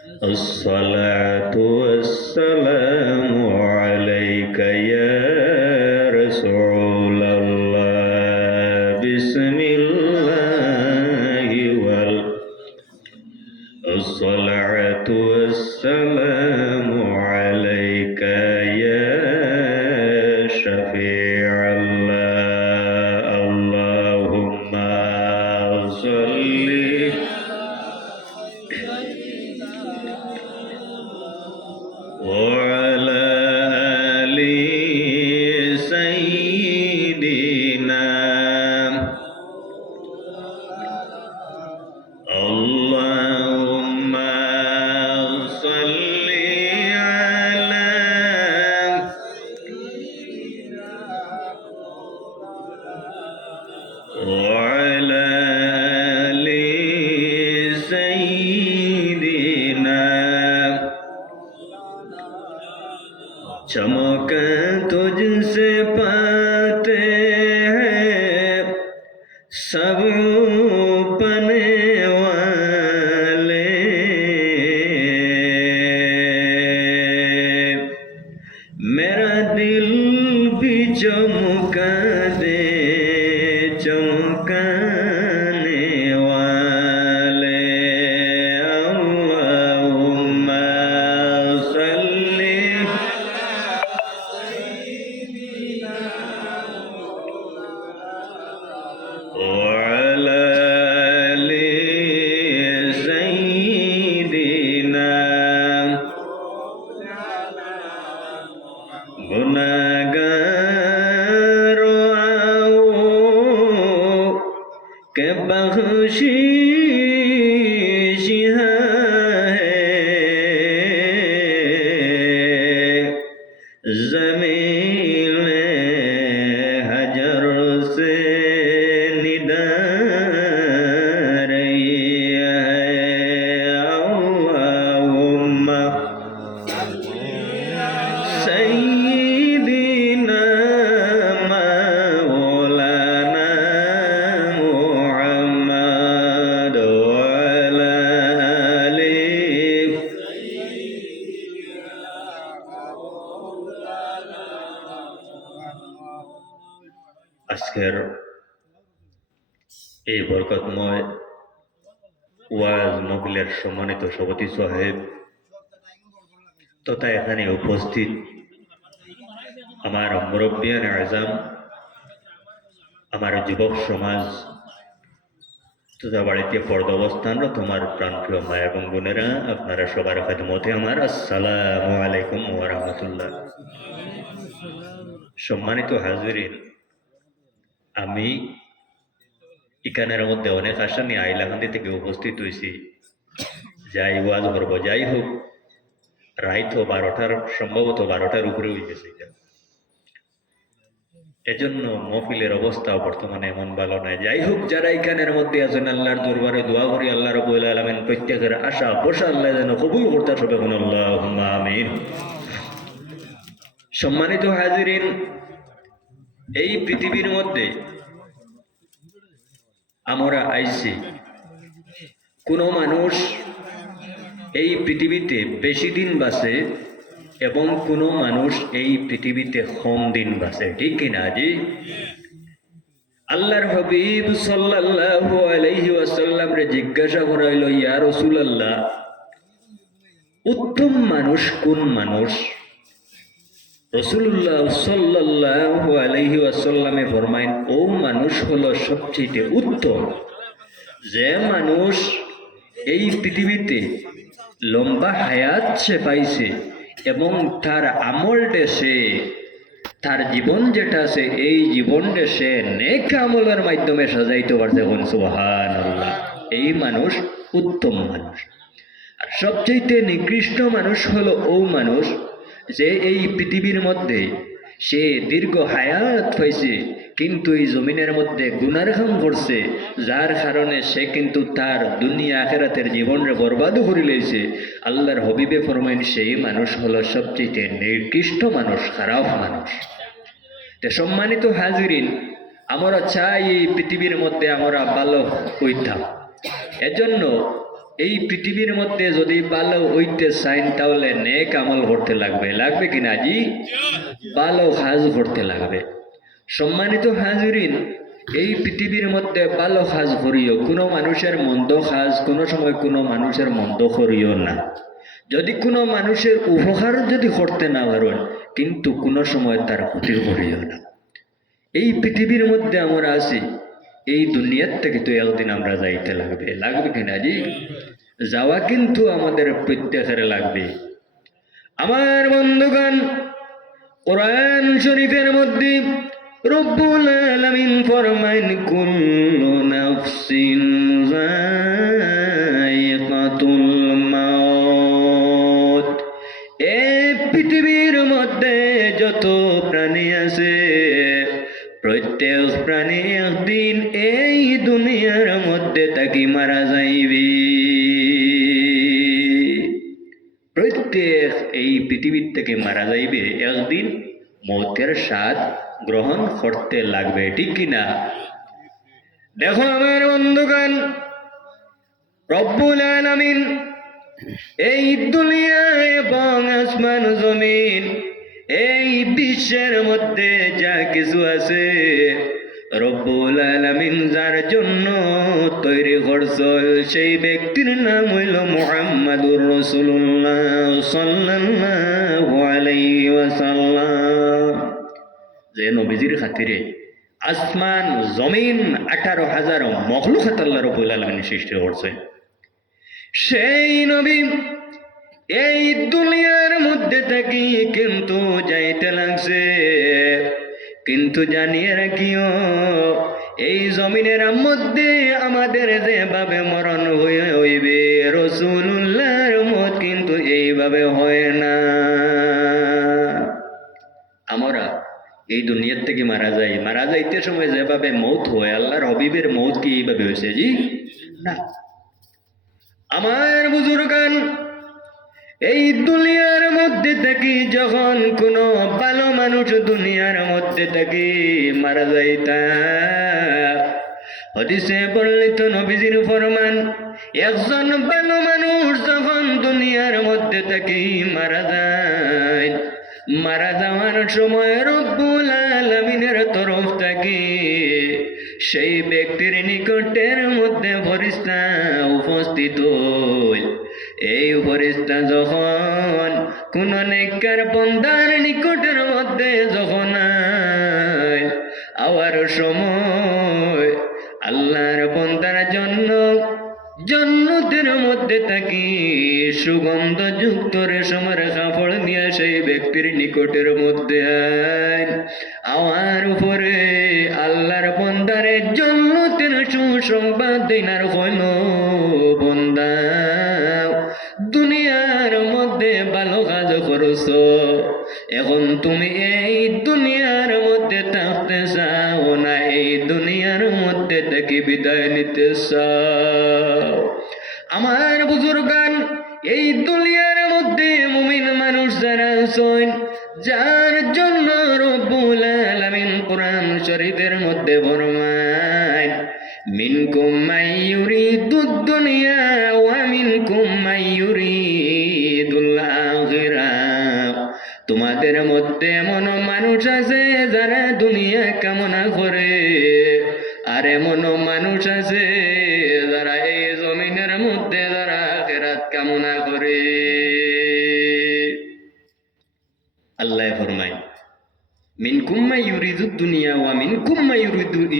الصلاة والسلام عليك يا رسول الله بسم الله الصلاة والسلام عليك يا شفيع الله اللهم صل وعلى آل سيدنا اللهم صل على وعلى آل سيدنا चमक तुझसे पाते हैं सब पने वाले मेरा दिल भी चमका दे चमकाने वाले अल्लाहुम्मा सल्ली وعلى آل سيدنا गुनाहगार आओ के बख्शिश है ज़मीन हजर से निदा रही है अल्लाहुम्मा सय्यिदिना मौलाना मुहम्मद वअला आलिहि আজকের এই বরকতময় ওয়াজ মাহফিলের সম্মানিত সভাপতি সাহেব তথা এখানে উপস্থিত আমার মুরব্বিয়ান আজম, আমার যুবক সমাজ তথা বাড়িতে পর্দা অবস্থানরত আমার প্রাণপ্রিয় মা এবং বোনেরা, আপনারা সবার খেদমতে আমার আসসালামু আলাইকুম ওয়া রাহমাতুল্লাহ। সম্মানিত হাজিরিন, আমি এখানের মধ্যে অনেক আশা নিয়ে আইলাকান্দি থেকে উপস্থিত হয়েছি। যাই ওয়াজ করবো, যাই হোক রাইত 12টার সম্ভবত 12টার উপরে হয়ে গেছে। এজন্য মহফিলের অবস্থা বর্তমানে এমন ভালো নয়। যাই হোক, যারা এখানের মধ্যে আছেন আল্লাহর দরবারে দোয়া করি আল্লাহ রাব্বুল আলামিন প্রত্যেকের আশা বসা আল্লাহ যেন কবুল করতে সবে আল্লাহুম্মা আমিন। সম্মানিত হাজিরিন, এই পৃথিবীর মধ্যে আমরা আইছি, কোনো মানুষ এই পৃথিবীতে বেশি দিন বাঁচে এবং কোনো মানুষ এই পৃথিবীতে কম দিন বাঁচে, ঠিক কিনা জি? আল্লাহর হাবিব সাল্লাল্লাহু আলাইহি ওয়াসাল্লাম রে জিজ্ঞাসা করা হইল, ইয়া রাসূলুল্লাহ, উত্তম মানুষ কোন মানুষ? রাসূলুল্লাহ সাল্লাল্লাহু আলাইহি ওয়াসাল্লামে ফরমাইন, ও মানুষ হলো সবচেয়ে উত্তম যে মানুষ এই পৃথিবীতে লম্বা হায়াত সে পাইছে এবং তার আমলটা সে, তার জীবন যেটা আছে এই জীবনটা সে নেক আমলের মাধ্যমে সাজাইতে পারছে। সুবহানাল্লাহ, এই মানুষ উত্তম মানুষ। আর সবচেয়ে নিকৃষ্ট মানুষ হলো ও মানুষ যে এই পৃথিবীর মধ্যে সে দীর্ঘ হায়াত পাইছে কিন্তু এই জমিনের মধ্যে গুনার কাম করছে, যার কারণে সে কিন্তু তার দুনিয়া আখিরাতের জীবনরে বরবাদ করে লইছে। আল্লাহর হাবিবে ফরমাইন, সেই মানুষ হলো সবচেয়ে নিকৃষ্ট মানুষ, খারাপ মানুষ। তো সম্মানিত হাজিরিন, আমরা চাই এই পৃথিবীর মধ্যে আমরা ভালো হইতাম। এজন্য এই পৃথিবীর মধ্যে যদি ভালো হইতে চাইন তাহলে নেক আমল করতে লাগবে, লাগবে কিনা জি? ভালো কাজ করতে লাগবে। সম্মানিত হাজরিন, এই পৃথিবীর মধ্যে ভালো কাজ করিও, কোনো মানুষের মন্দ কাজ কোনো সময় কোনো মানুষের মন্দ করিও না। যদি কোনো মানুষের উপকার যদি করতে না পারেন, কিন্তু কোনো সময় তার ক্ষতি করিও না। এই পৃথিবীর মধ্যে আমরা আছি, এই দুনিয়ার থেকে তো একদিন আমরা যাইতে লাগবে, লাগবে কিনা জি? যাওয়া কিন্তু আমাদের প্রত্যেকের লাগবে। আমার বন্ধুগণ, কোরআন শরীফের মধ্যে রব্বুল আলামিন ফরমাইন কুল্লু নাফসিন যায়িকাতুল মাউত। এই পৃথিবীর মধ্যে যত প্রাণী আছে, প্রত্যেক প্রাণী একদিন এই দুনিয়ার মধ্যে তাকে মারা যাইবে। প্রত্যেক এই পৃথিবীর থেকে মারা যাইবে, একদিন মৌতের স্বাদ গ্রহণ করতে লাগবে, ঠিক কিনা? দেখো আমার বন্ধুগণ, রব্বুল আলামিন এই দুনিয়া এবং আসমান জমিন, এই বিশ্বের মধ্যে যা কিছু আছে, রব্বুল আলামিন যার জন্য তৈরি করছেন সেই ব্যক্তির নাম হইল মুহাম্মাদুর রাসূলুল্লাহ সাল্লাল্লাহু আলাইহি ওয়াসাল্লাম। যে নবীজির খাতিরে আসমান জমিন 18,000 মখলুকাত আল্লাহ রব্বুল আলামিন সৃষ্টি করছে। সেই নবী এই দুনিয়ার মধ্যে থাকি কিন্তু যাইতে লাগছে, কিন্তু জানিয়ে রাখিও এই জমিনের মধ্যে আমাদের যেভাবে মরণ হইবে, রাসূলুল্লাহর মত কিন্তু এইভাবে হয় না। আমরা এই দুনিয়ার থেকে মারা যাই, মারা যাইতে সময় যেভাবে মৌত হয়, আল্লাহর হাবিবের মৌত কি এইভাবে হয়েছে জি? না। আমার বুজুর্গান, এই দুনিয়ার মধ্যে থাকি যখন কোনো ভালো মানুষ দুনিয়ার মধ্যে থাকি মারা যাইতা, হাদিসে বর্ণিত নবীজির ফরমান, একজন ভালো মানুষ যখন দুনিয়ার মধ্যে থাকি মারা যায়, মারা যাওয়ার সময় রব্বুল আলামিনের তরফ থেকে সেই ব্যক্তির নিকটের মধ্যে ফেরেশতা উপস্থিত হই। এই ফেরেশতা যখন কোন নেককার বান্দার নিকটের মধ্যে যখন আওয়ার সময় আল্লাহর বান্দার জন্য জান্নাতের মধ্যে থাকি সুগন্ধযুক্ত রেশমের কাপড় নিয়ে সেই ব্যক্তির নিকটের মধ্যে আওয়ার উপরে আল্লাহর বান্দারে জান্নাতের সুসংবাদ দেনার হইল, বান্দা দুনিয়ার মধ্যে ভালো কাজ করছো, এখন তুমি এই দুনিয়ার মধ্যে থাকতে চাও না, এই দুনিয়ার মধ্যে থেকে বিদায় নিতে চাও। আমার বুজুর্গান, এই দুনিয়ার মধ্যে মুমিন মানুষ যারা আছেন, যার জন্য রব্বুল আলামিন কোরআন শরীফের মধ্যে ফরমায়, মিনকুম মান ইউরিদুদ দুনিয়া ওয়া মিনকুম মান ইউরিদুল আখিরাহ। তোমাদের মধ্যে এমন মানুষ আছে যারা দুনিয়া কামনা করে, আর এমন মানুষ আছে যারা এই জমিনের মধ্যে যারা আখিরাত কামনা করে। আল্লাহ ফরমায়, মিনকুম মান ইউরিদুদ দুনিয়া ওয়া মিনকুম মান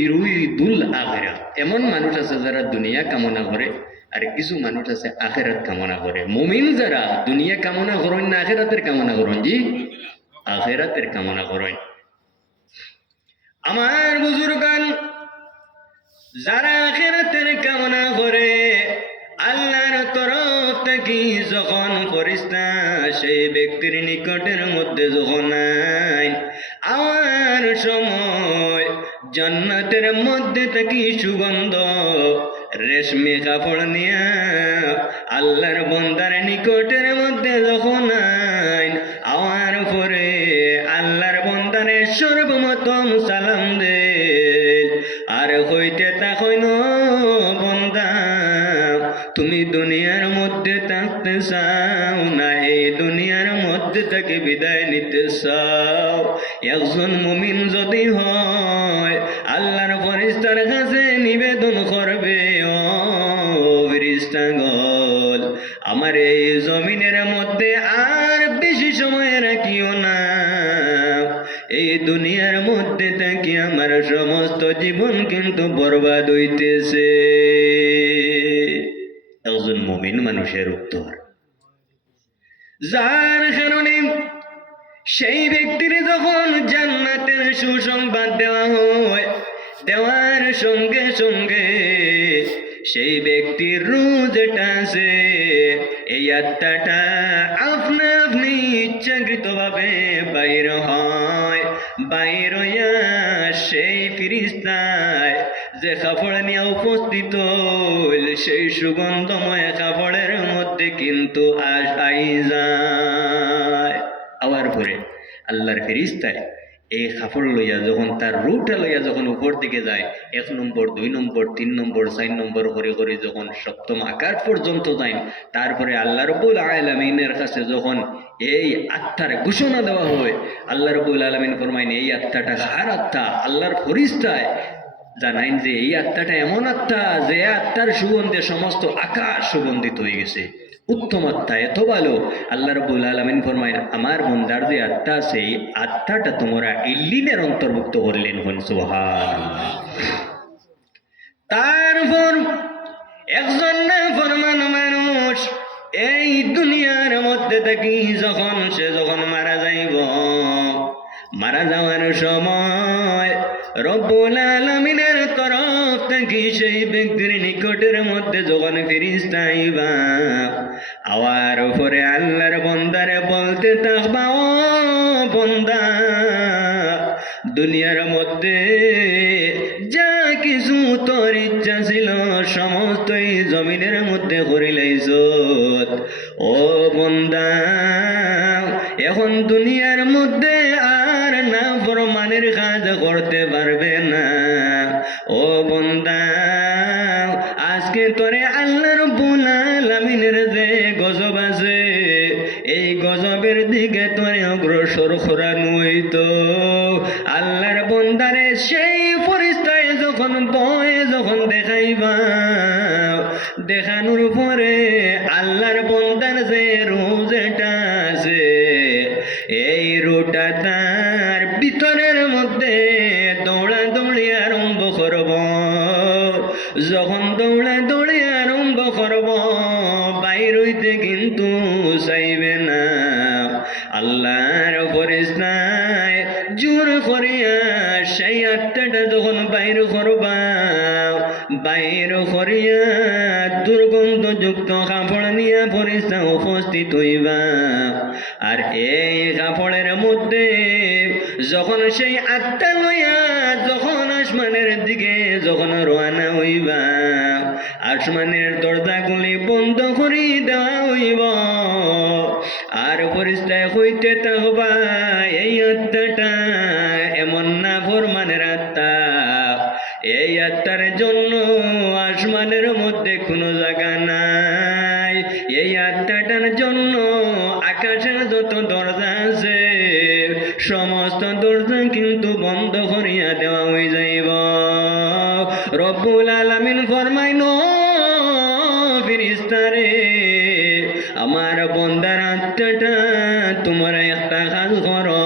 ইউরিদুল আখিরাহ। এমন মানুষ আছে যারা দুনিয়া কামনা করে, আর কিছু মানুষ আছে আখিরাত কামনা করে। মুমিন যারা দুনিয়া কামনা করেন না আখিরাতের কামনা করেন জি? আখিরাতের কামনা করেন। আমার বুজুর্গান, যারা আখিরাতের কামনা করে, আল্লাহর তরফ থেকে যখন ফেরেশতা সেই ব্যক্তির নিকটের মধ্যে যখন আওয়ার সময় জান্নাতের মধ্যে থেকে সুগন্ধ রেশমি কাপড় নিয়া আল্লাহর বান্দার নিকটের মধ্যে যখন আওয়ার পরে আল্লাহর বান্দারে সর্বপ্রথম সালাম দে, আর হইতে তা হইল, বান্দা তুমি দুনিয়া চাও না এই দুনিয়ার মধ্যে থেকে বিদায় নিতে চাও? একজন মুমিন যদি হয় আল্লাহর ফেরেশতার কাছে নিবেদন করবে, ও ফেরেশতাগণ, আমার এই জমিনের মধ্যে আর বেশি সময় রাখিও না, এই দুনিয়ার মধ্যে থাকি আমার সমস্ত জীবন কিন্তু বরবাদ হইতেছে। একজন মুমিন মানুষের উত্তর, যার কারণে সেই ব্যক্তির যখন জান্নাতের সুসংবাদ দেওয়া হয়, দেওয়ার সঙ্গে সঙ্গে সেই ব্যক্তির রূহ যেটা আছে এই আত্মাটা আপনা আপনি ইচ্ছাকৃতভাবে বাইর হয়। বাইর হইয়া সেই ফিরিস্তায় যে কাপড় নিয়ে উপস্থিত হইল সেই সুগন্ধময় কাপড়ের মধ্যে কিন্তু আই যায়। আওয়ার পরে আল্লাহর ফেরেশতায় এই কাপড় লইয়া যখন তার রূহটা লইয়া যখন উপর দিকে যায়, 1 নম্বর 2 নম্বর 3 নম্বর 4 নম্বর করে করে যখন সপ্তম আকাশ পর্যন্ত যায়, তারপরে আল্লাহ রাব্বুল আলামিনের কাছে যখন এই আত্মার ঘোষণা দেওয়া হয়, আল্লাহ রাব্বুল আলামিন ফরমাইন এই আত্মাটা কার আত্মা? আল্লাহর ফেরেশতায় জানাইন যে এই আত্মাটা এমন আত্মা যে আত্মার সুগন্ধে সমস্ত আকাশ সুগন্ধিত হয়ে গেছে। উত্তম আত্মা, এত ভালো। আল্লাহ রাব্বুল আলামিন ফরমায় আমার বান্দার যে আত্মা আছে এই আত্মাটা তোমরা ইল্লিনের অন্তর্ভুক্ত করলেন। সুবহানাল্লাহ। তারপর একজন নাফরমান মানুষ এই দুনিয়ার মধ্যে থাকি যখন সে যখন মারা যাইব, মারা যাওয়ার সময় রব্বুল আলামিনের তরফ থেকে সেই ব্যক্তির নিকটের মধ্যে যখন ফেরেশতা আইবা, আওয়ার উপরে আল্লাহর বান্দারে বলতে থাকবা, ও বান্দা, দুনিয়ার মধ্যে যা কিছু তোর ইচ্ছা ছিল সমস্ত এই জমিনের মধ্যে করিলাইছ। ও বান্দা, এখন দুনিয়ার মধ্যে আর নাফরমানের কাজ করতে পারবে না। ও বান্দা, আজকে তোরে আল্লাহ রাব্বুল আলামিনের যে গজব আছে এই গজবের দিকে তোরে অগ্রসর করানো হইতো। আল্লাহর বান্দারে সেই ফেরেশতায় যখন ভয় যখন দেখাইবা, দেখানোর পরে আল্লাহর বান্দার যে রূহ যেটা আছে এই রূহটা তার ভিতরের মধ্যে দৌড়াদৌড়ি আরম্ভ করব। যখন দৌড়াদৌড়ি আরম্ভ করব বাইর হইতে কিন্তু চাইবে না। আল্লাহর ফেরেশতায় জোর করিয়া সেই আত্মাটা যখন বাইর করবা, বাইর করিয়া দুর্গন্ধযুক্ত কাপড় নিয়ে ফেরেশতা উপস্থিত হইবা। আর এই কাপড়ের মধ্যে যখন সেই আত্মা লইয়া যখন আসমানের দিকে যখন রওনা হইবা, আসমানের দরজাগুলি বন্ধ করে দেওয়া হইব। আর ফেরেশতায় কইতে থাকবা, এই আত্মাটা এমন নাফরমানের আত্মা, এই আত্মার জন্য আসমানের মধ্যে কোনো জায়গা নাই। এই আত্মাটার জন্য আকাশের যত দরজা আছে সমস্ত দরজা কিন্তু বন্ধ করিয়া দেওয়া হয়ে যাইব। রব্বুল আলামিন ফরমাইন, ও ফেরেশতারে, আমার বান্দার আত্মাটা তোমরা একটা কাজ করো,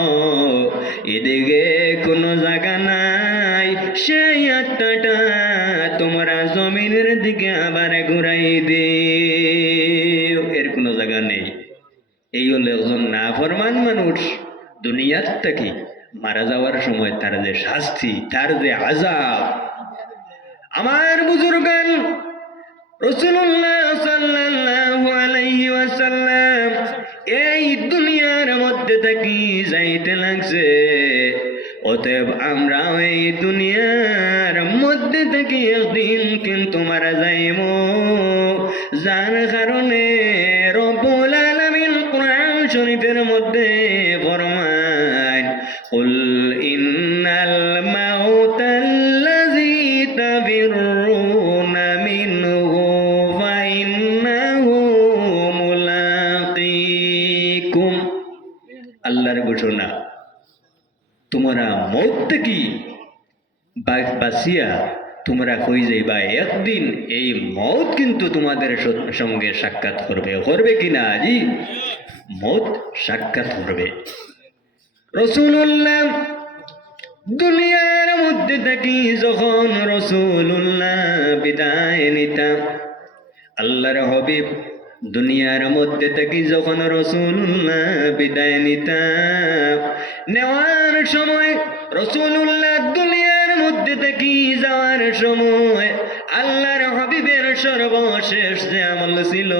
এদিকে কোনো জায়গা নাই, সেই আত্মাটা তোমরা জমিনের দিকে আবার ঘুরাই দিও, এর কোনো জায়গা নেই। এই হলো একজন নাফরমান মানুষ দুনিয়ার থেকে মারা যাওয়ার সময় তার যে শাস্তি, তার যে আযাব। আমার বুজুর্গান রাসূলুল্লাহ সাল্লাল্লাহু আলাইহি ওয়াসাল্লাম এই দুনিয়ার মধ্যে থাকি যাইতে লাগছে, অতএব আমরা এই দুনিয়ার মধ্যে থেকে একদিন কিন্তু মারা যাইব। যার কারণে রব্বুল আলামিন কোরআন শরীফের মধ্যে ফরমান, কুল ইন্নাল মাউতাল্লাযী তাফিররুনা মিনহু ফাইন্নাহু মুলাক আল্লাহর ঘোষণা, তোমরা মৌত থেকে বাঁচিয়া তোমরা কই যাইবা, একদিন এই মৌত কিন্তু তোমাদের সঙ্গে সাক্ষাৎ করবে। করবে কিনা? জি, মৌত সাক্ষাৎ করবে। রাসূলুল্লাহ দুনিয়ার মধ্যে থাকি যখন রাসূলুল্লাহ বিদায় নিতা, আল্লাহর হাবিব দুনিয়ার মধ্যে থাকি যখন রাসূলুল্লাহ বিদায় নিতা, নেওয়ার সময় রাসূলুল্লাহ দুনিয়ার মধ্যে থাকি যাওয়ার সময় আল্লাহর হাবিবের সর্বশেষ যে আমল ছিল,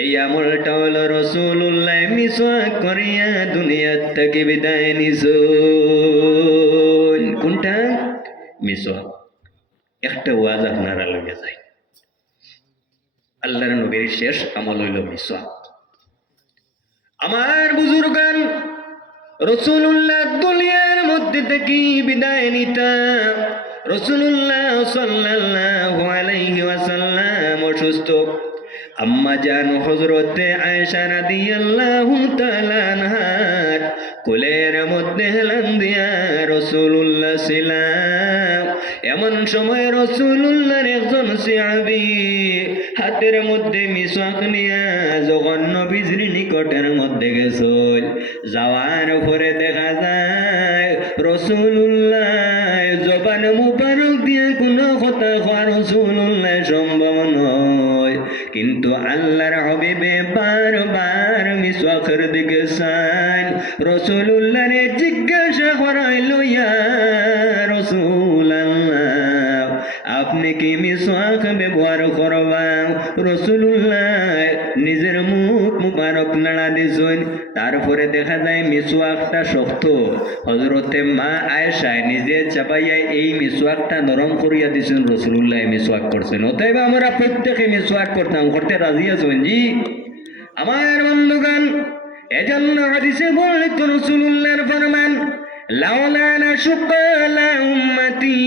এই আমলটা হলো রাসূলুল্লাহ মিসওয়াক করিয়া দুনিয়ার থেকে বিদায় নিছেন। কোনটা? মিসওয়াক। একটা ওয়াজ আপনারা লইয়া যায়, আল্লাহর নবীর শেষ আমল হইল মিসওয়াক। আমার বুজুর্গান, রাসূলুল্লাহ দুনিয়ার মধ্যে থেকে বিদায় নিতা, রাসূলুল্লাহ সাল্লাল্লাহু আলাইহি ওয়াসাল্লাম অসুস্থ। আম্মা জান হযরতে আয়েশা রাদিয়াল্লাহু তাআলা আনহার কোলের মধ্যে হেলান দিয়া রাসূলুল্লাহ ছিলেন। এমন সময় রাসূলুল্লাহর একজন সাহাবী হাতের মধ্যে মিসওয়াক নিয়া যখন নবীজির নিকটের মধ্যে গেছিল, যাওয়ার পরে দেখা যায় রাসূলুল্লাহ জবান মুবারক দিয়ে কোনো কথা কওয়া রাসূলুল্লাহ সম্ভব নয়, কিন্তু আল্লাহর হাবিবে বারবার মিসওয়াকের দিকে চান। রাসূলুল্লাহরে জিজ্ঞাসা করাইল, ইয়া রাসূলুল্লাহ, আপনি কি মিসওয়াক ব্যবহার করবেন? রাসূলুল্লাহ নিজের মুখ মুবারক নাড়া দিছেন। তারপরে দেখা যায় মিসওয়াকটা শক্ত, হযরতে মা আয়েশা নিজে চাপাইয়া এই মিসওয়াকটা নরম করিয়া দিছেন, রাসূলুল্লাহ মিসওয়াক করছেন। অতএব আমরা প্রত্যেকে মিসওয়াক করতে রাজি আছেন। জি আমার বন্ধুগণ, এজন্য হাদিসে বর্ণিত রাসূলুল্লাহর ফরমান, লাউলা আনা শুক্কা আলা উম্মতি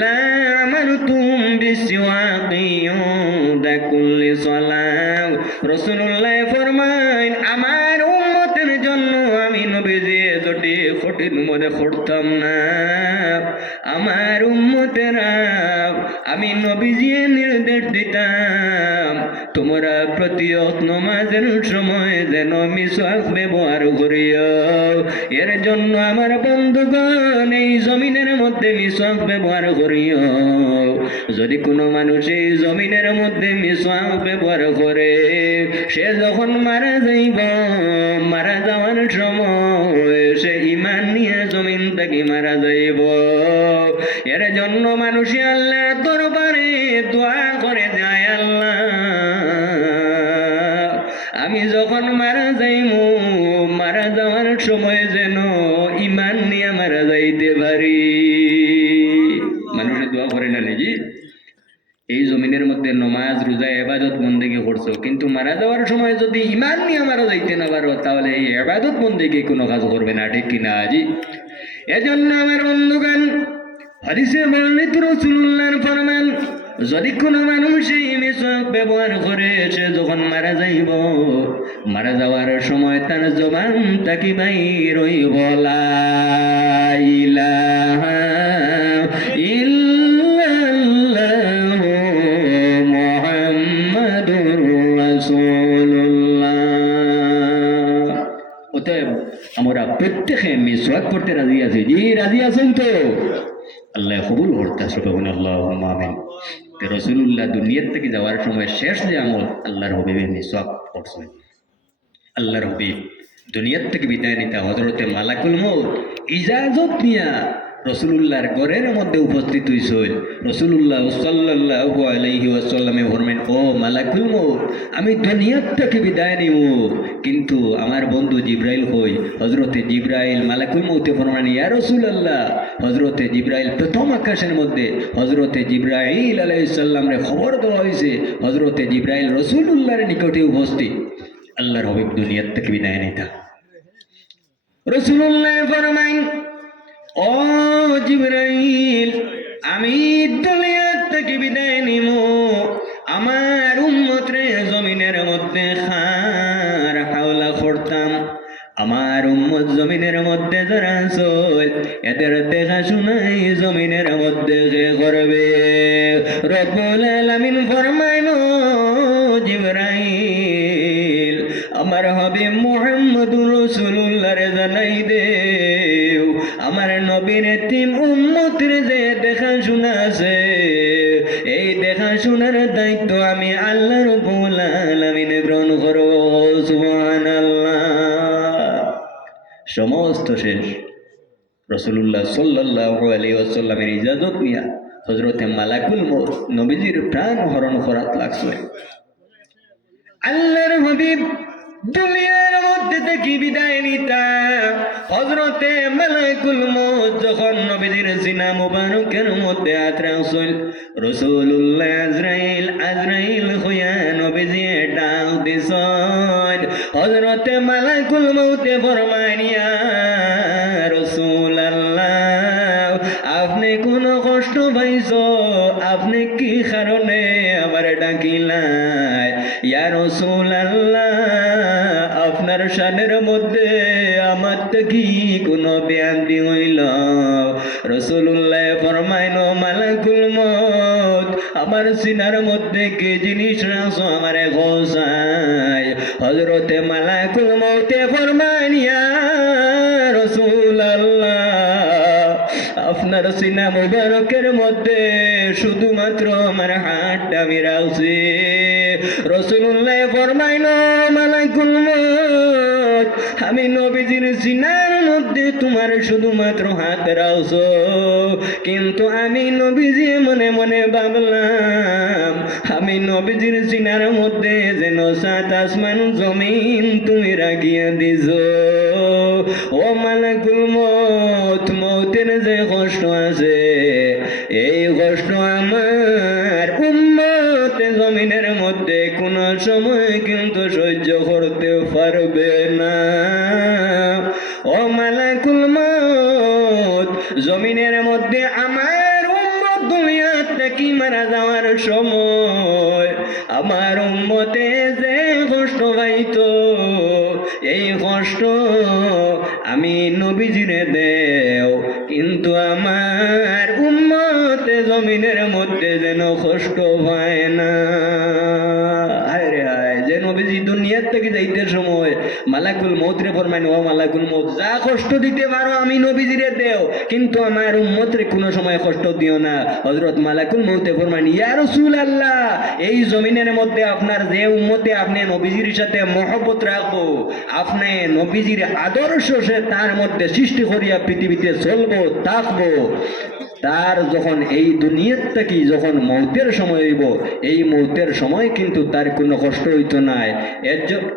লা আমারতুম বিসওয়াকি ইনদা কুল্লি সালাত। রাসূলুল্লাহ ফরমান, আমার উম্মতের জন্য আমি নবীজি যদি কঠিন মনে করতাম না, আমার উম্মতেরা আমি নবীজি নির্দেশ দিতাম তোমরা প্রতিয়ত নামাজের সময় যেন মিসওয়াক ব্যবহার করিও। এর জন্য আমার বন্ধুগণ, এই জমিনের মধ্যে মিসওয়াক ব্যবহার করিও। যদি কোনো মানুষ এই জমিনের মধ্যে মিসওয়াক ব্যবহার করে, সে যখন মারা যাইব, মারা যাওয়ার সময় সে ঈমান নিয়ে জমিন থেকে মারা যাইব। এর জন্য মানুষ আল্লাহর দরবারে দোয়া করে যায়, আল্লাহ আমি যখন মারা যাইব, মারা যাওয়ার সময় যেন ঈমান নিয়ে মারা যাইতে পারি। মানুষের দোয়া করে না নাকি? এই জমিনের মধ্যে নমাজ রোজা ইবাদত বন্দেগী করছো, কিন্তু মারা যাওয়ার সময় যদি ঈমান নিয়ে মারা যাইতে না পারো, তাহলে এই ইবাদত বন্দেগী কোনো কাজ করবে না, ঠিক কিনা? জি এজন্য আমার বন্ধুগণ, হাদিসে বর্ণিত রাসূলুল্লাহর ফরমান, যদি কোনো মানুষ এই মিসওয়াক ব্যবহার করে, সে যখন মারা যাইব, মারা যাওয়ার সময় তার জবান তাকি বাইর হইব লা ইলাহা ইল্লাল্লাহু মুহাম্মাদুর রাসূলুল্লাহ। অতএব আমরা প্রত্যেকে মিসওয়াক করতে রাজি আছি। জি রাজি আছেন তো? আল্লাহ কবুল করতে আসবেন, আল্লাহুম্মা আমিন। রাসূলুল্লাহ দুনিয়ার থেকে যাওয়ার সময় শেষ যে আমল আল্লাহর হাবিব মিসওয়াক করছেন। আল্লাহর হাবিব দুনিয়ার থেকে বিদায় নিতে হযরতে মালাকুল মউত ইজাজত নিয়া রাসূলুল্লাহর ঘরের মধ্যে উপস্থিত হইছিল। রাসূলুল্লাহ সাল্লাল্লাহু আলাইহি ওয়াসাল্লামে ফরমান, ও মালাকুল মউত, আমি দুনিয়ার থেকে বিদায় নিব, কিন্তু আমার বন্ধু জিব্রাইল কই? হযরতে জিব্রাইল মালাকুল মউতে ফরমান, ইয়া রাসূলুল্লাহ, হযরতে জিব্রাইল প্রথম আকাশের মধ্যে হযরতে জিব্রাইল আলাইহিস সালামরে খবর দেওয়া হয়েছে, হযরতে জিব্রাইল রাসূলুল্লাহর নিকটে উপস্থিত। আল্লাহর হাবিব দুনিয়ার থেকে বিদায় নিতা। রাসূলুল্লাহ ফরমান, ও জিব্রাইল, আমি দুনিয়ার থেকে বিদায় নিব, আমার উম্মতরে জমিনের মধ্যে খার হাওলা করতাম, আমার উম্মত জমিনের মধ্যে যারা আছে এদের দেখাশোনাই জমিনের মধ্যে কে করবে? রব্বুল আলামিন ফরমাইল, জিবরাইল আমার হাবিব মুহাম্মদুর রাসূলুল্লাহর জানাই দেও আমার নবীর এতিম উম্মতের যে দেখাশোনা আছে এই দেখাশোনার দায়িত্ব আমি আল্লাহ রাব্বুল আলামিন গ্রহণ করব। সুবহানাল্লাহ। সমস্ত শেষ। রাসূলুল্লাহ সাল্লাল্লাহু আলাইহি ওয়াসাল্লামের ইজাজত নিয়া হযরতে মালাকুল মউত নবীজির প্রাণ হরণ করাত লাগছে। আল্লাহর হাবিব দুনিয়ার মধ্যে থেকে বিদায় নিতা হযরতে মালাকুল মউত যখন নবীজির সিনা মুবারকের মধ্যে হাত রাখছিল, রাসূলুল্লাহ আজরাইল হইয়া নবীজি ডাক দিছেন। হযরতে মালাকুল মউতে ফরমায়, ইয়া রাসূলুল্লাহ আপনি কোন কষ্ট পাইছো? আপনি কি কারণে আমার ডাকিলাই? ইয়া রাসূলুল্লাহ আপনার শানের মধ্যে আমার কি কোনো বেয়াদবি হইল? রাসূলুল্লাহ ফরমাইল, মালাকুল মউত আমার সিনার মধ্যে কি জিনিস রাখছো আমারে গোসাই? হযরতে মালাকুল মউতে ফরমাইল, ইয়া রাসূলুল্লাহ আপনার সিনা মুবারকের মধ্যে শুধুমাত্র আমার হাতটা আমি রাখছি। রাসূলুল্লাহ ফরমাইল, মালাকুল মউত আমি নবীজির সিনার মধ্যে তোমার শুধুমাত্র হাত রাখছো, কিন্তু আমি নবীজি মনে মনে ভাবলাম আমি নবীজির সিনার মধ্যে যেন সাত আসমান জমিন তুমি রাখিয়া দিছো। ও মালাকুল মউত, মউতের যে কষ্ট আছে এই কষ্ট আমার উম্মত জমিনের মধ্যে কোন সময় কিন্তু সহ্য করতে পারবে না। ও মালাকুল মউত জমিনের মধ্যে আমার উম্মত দুনিয়া থেকে মারা যাওয়ার সময় আমার উম্মতে যে কষ্ট পাইতো এই কষ্ট আমি নবীজিরে দেও, কিন্তু আমার উম্মতে জমিনের মধ্যে যেন কষ্ট পায় না। হায় রে হায়, যে নবীজি দুনিয়ার থেকে যাইতে সময় মালাকুল মউত রে ফরমাইন, ও মালাকুল মউত যা কষ্ট দিতে পারো আমি নবীজিরে দেও, কিন্তু আমার উম্মতরে কোনো সময় কষ্ট দিও না। হযরত মালাকুল মউতে ফরমাইন, ইয়া রাসূলুল্লাহ এই জমিনের মধ্যে আপনার যে উম্মতে আপনি নবীজির সাথে মহব্বত রাখবো, আপনি নবীজির আদর্শ সে তার মধ্যে সৃষ্টি করিয়া পৃথিবীতে চলবো থাকবো, তার যখন এই দুনিয়ার থেকে যখন মৌতের সময় হইব এই মৌতের সময় কিন্তু তার কোনো কষ্ট হইতো না।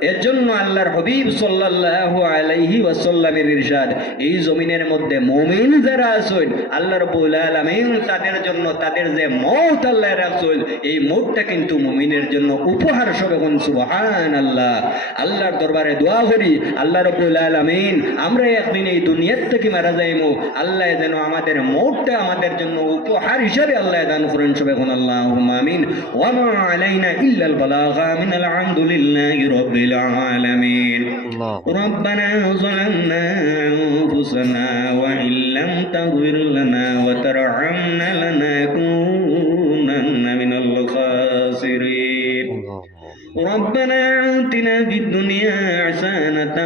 এর জন্য আল্লাহর হাবিব সাল্লাল্লাহু আলাইহি ওয়াসাল্লামের ইরশাদ, এই জমিনের মধ্যে মুমিন যারা আছেন আল্লাহ রাব্বুল আলামিন তাদের জন্য তাদের যে মওত আল্লাহ রাখছেন এই মওতটা কিন্তু মুমিনের জন্য উপহার স্বরূপ। সুবহানাল্লাহ। আল্লাহর দরবারে দোয়া করি, আল্লাহ রাব্বুল আলামিন আমরা একদিন এই দুনিয়ার থেকে মারা যাইমু, আল্লাহ যেন আমাদের মওতটা আমাদের জন্য উপহার হিসেবে আল্লাহ দান করেন। সুবহান আল্লাহুম্মা আমিন। ওয়া মা আলাইনা ইল্লাল বালাগা মিনাল হামদুলিল্লাহি রাব্বিল আলামিন। রব্বানা যালামনা আনফুসানা ওয়া ইল্লাম তাগফির লানা ওয়া তারহামনা লানাকুনান্না মিনাল খাসিরিন। ربنا آتنا في الدنيا حسنة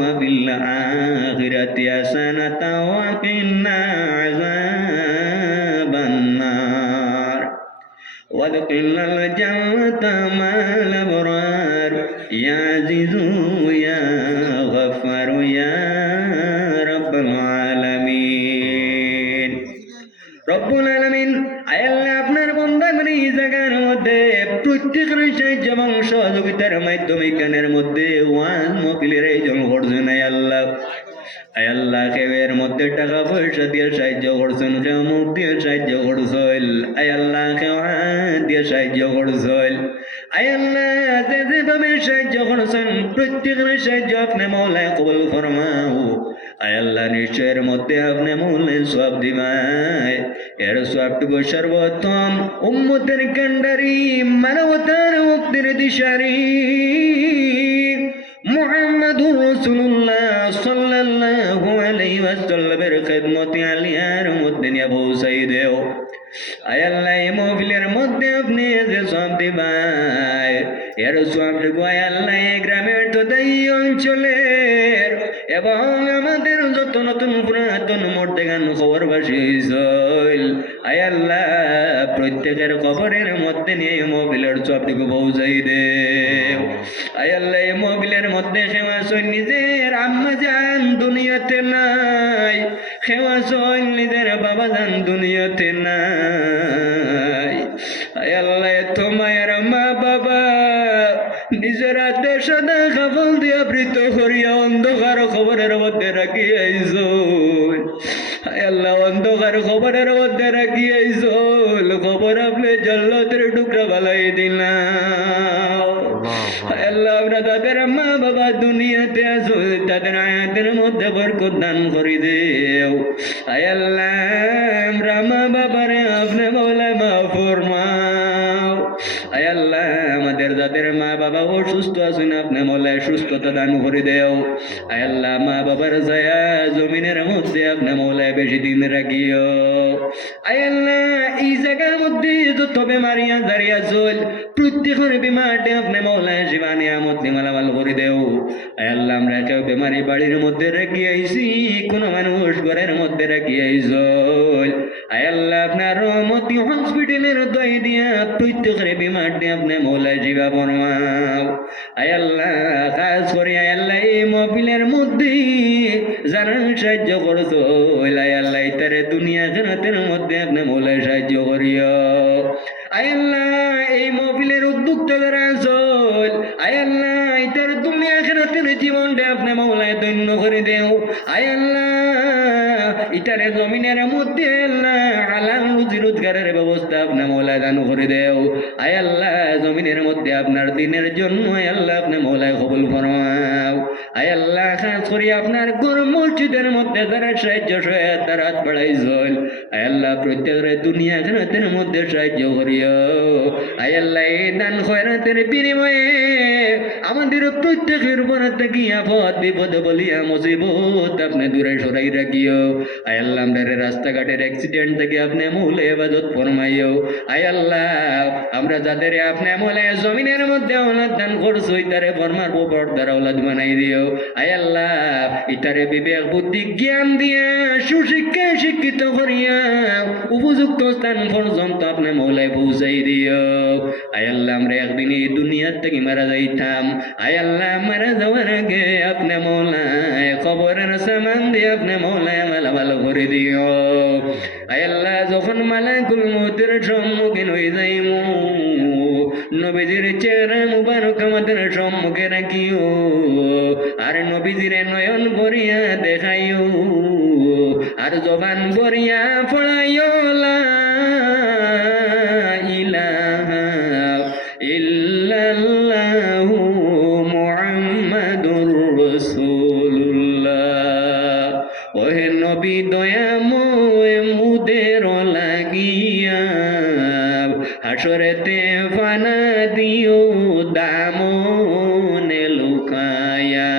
وفي الآخرة حسنة وقنا عذاب النار وادخلنا الجنة مع الأبرار يا عزيز يا غفار يا رب العالمين। رب العالمين আয় আল্লাহ আপনার বান্দাগুলো এই জায়গার মধ্যে প্রত্যেকের সাহায্য এবং সহযোগিতার মাধ্যমে গানের মধ্যে ওয়াজ মাহফিলের আয়োজন করছেন। আয় আল্লাহ, আয় আল্লাহ কেউ এর মধ্যে টাকা পয়সা দিয়ে সাহায্য করছেন, কেউ মুখ দিয়ে সাহায্য করছেন, আয় আল্লাহ কেউ হাত দিয়ে সাহায্য করছেন। আয় আল্লাহ যে যেভাবে সাহায্য করছেন প্রত্যেকের সাহায্য আপনি মওলায় কবুল ফরমাও। আয় আল্লাহ নিশ্চয়ের মধ্যে আপনি মওলায় সওয়াব দিবাই, এর সওয়াবটুকু সর্বোত্তম উম্মতের কান্ডারি মানবতার মুক্তির দিশারি মুহাম্মাদুর রাসূলুল্লাহ ওয়াসাল্লামের খেদমতে আলিয়ার মধ্যে নিয়ে পৌঁছাই দেও। আয় আল্লাহ এই মহফিলের মধ্যে আপনি যে সব দিবাই এর সব আয় আল্লাহ এই গ্রামের তথা এই অঞ্চলের এবং আমাদের যত নতুন পুরাতন মর্দেগান খবরবাসী হইল আয় আল্লাহ প্রত্যেকের খবরের মধ্যে নিয়ে এই মহফিলের সবটুকু পৌঁছাই দেও। আয় আল্লাহ এই মহফিলের মধ্যে খেওয়া সই নিজের আম্মা জান দুনিয়াতে নাই, খেওয়া সই নিজের বাবা জান দুনিয়াতে নাই। আয় আল্লাহ এতো মায়ের মা বাবা নিজের হাতে সাদা কাপড় দিয়া বৃত করিয়া অন্ধকার খবরের মধ্যে রাখি আইস। আয় আল্লাহ অন্ধকার খবরের মধ্যে রাখি আইস, খবর আপনি জল্লতের টুকরা বালাই দিলা। আল্লাহ আমরা তাদের মা বাবা দুনিয়াতে আসো, তাদের আয়াতের মধ্যে বরকত দান করে দেও। আয় আল্লাহ আমরা মা বাবারে আপনি বলে মা ফরমাও। আয় আল্লাহ আমাদের যাদের মা বাবা অসুস্থ আছেন আপনি বলে সুস্থতা দান করে দেও। আয় আল্লাহ মা বাবার ছায়া জমিনের মধ্যে আপনি মৌলায় বেশি দিন রাখিও। আয় আল্লাহ এই জায়গার মধ্যে যত বেমারিয়া দাঁড়িয়ে চল প্রত্যেকের বিমারটি আপনি মৌলায় জীবানিয়া মধ্যে মালামাল করে দেও। আয় আল্লাহ আমরা কেউ বেমারি বাড়ির মধ্যে রাখি আইসি, কোনো মানুষ ঘরের মধ্যে রাখি আইস। আয় আল্লাহ আপনার রহমতি হসপিটালের দয় দিয়া প্রত্যেকের বিমারটি আপনি মৌলায় জীবা ফরমাও। আয় আল্লাহ কাজ করি আয় আল্লাহ এই মহফিলের মধ্যে যারা সাহায্য করছো আয় আল্লাহ তার দুনিয়া জনতের মধ্যে আপনি মৌলায় সাহায্য করিও। আয় আল্লাহ এই মহফিলের উদ্যোক্তা যারা চল আয় আল্লাহ তার দুনিয়া জনতের জীবনটা আপনি মৌলায় ধন্য করে দেও। আয় আল্লাহ ইটারে জমিনের মধ্যে আল্লাহ হালাল রুজি রোজগারের ব্যবস্থা আপনি মৌলায় দান করে দেও। আয় আল্লাহ জমিনের মধ্যে আপনার দিনের জন্য আয় আল্লাহ আপনি মৌলায় কবুল ফরমাও। আয় আল্লাহ খাস করি আপনার গরু মসজিদের মধ্যে যারা সাহায্য সহায়তার হাত বাড়াইছেন আয় আল্লাহ প্রত্যেকের দুনিয়া খানাতের মধ্যে সাহায্য করিও। আয় আল্লাহ এই দান খয়রাতের বিনিময়ে আমাদের প্রত্যেকের উপর থেকে আপদ বিপদ বলিয়া মুসিবত আপনি দূরে সরাই রাখিও। আয় আল্লাহ আমরা রাস্তাঘাটের অ্যাক্সিডেন্ট থেকে আপনি মৌলে ইবাদত ফরমাইও। আয় আল্লাহ আমরা যাদের আপনি মৌলে জমিনের মধ্যে ওলাদ দান করছো ইতারে ফরমার উপর দ্বারা ওলাদ বানাই দিও। আয় আল্লাহ ইতারে বিবেক বুদ্ধি জ্ঞান দিয়া সুশিক্ষায় শিক্ষিত করিয়া উপযুক্ত স্থান পর্যন্ত আপনি মৌলায় পৌঁছাই দিও। আয় আল্লাহ আমরা একদিন এই দুনিয়ার থেকে মারা যাইতাম, আয় আল্লাহ মারা যাওয়ার আগে আপনি মৌলায় কবরের সামান দিয়ে আপনি মৌলায় মালা ভালো করে দিও। আয় আল্লাহ যখন মালাকুল মউতের সম্মুখীন হয়ে যাইমু নবীজির চেহারা মুবারক আমাদের সম্মুখে রাখিও, আর নবীজির নয়ন ভরিয়া দেখাইও, আর জবান ভরিয়া পড়াইও লা ইলাহা ইল্লাল্লাহু মুহাম্মাদুর রাসূলুল্লাহ। ওহে নবী দয়াময় মুদের লাগিয়া হাসরেতে ফানা দিও দামনে লুকায়া।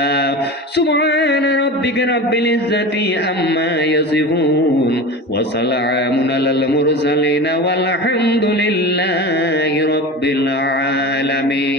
সুবহান রাব্বিকা রাব্বিল ইজ্জাতি আম্মা ইয়াসিফুন ওয়া সালামুন আলাল মুরসালিন ওয়াল হামদুলিল্লাহি রাব্বিল আলামিন।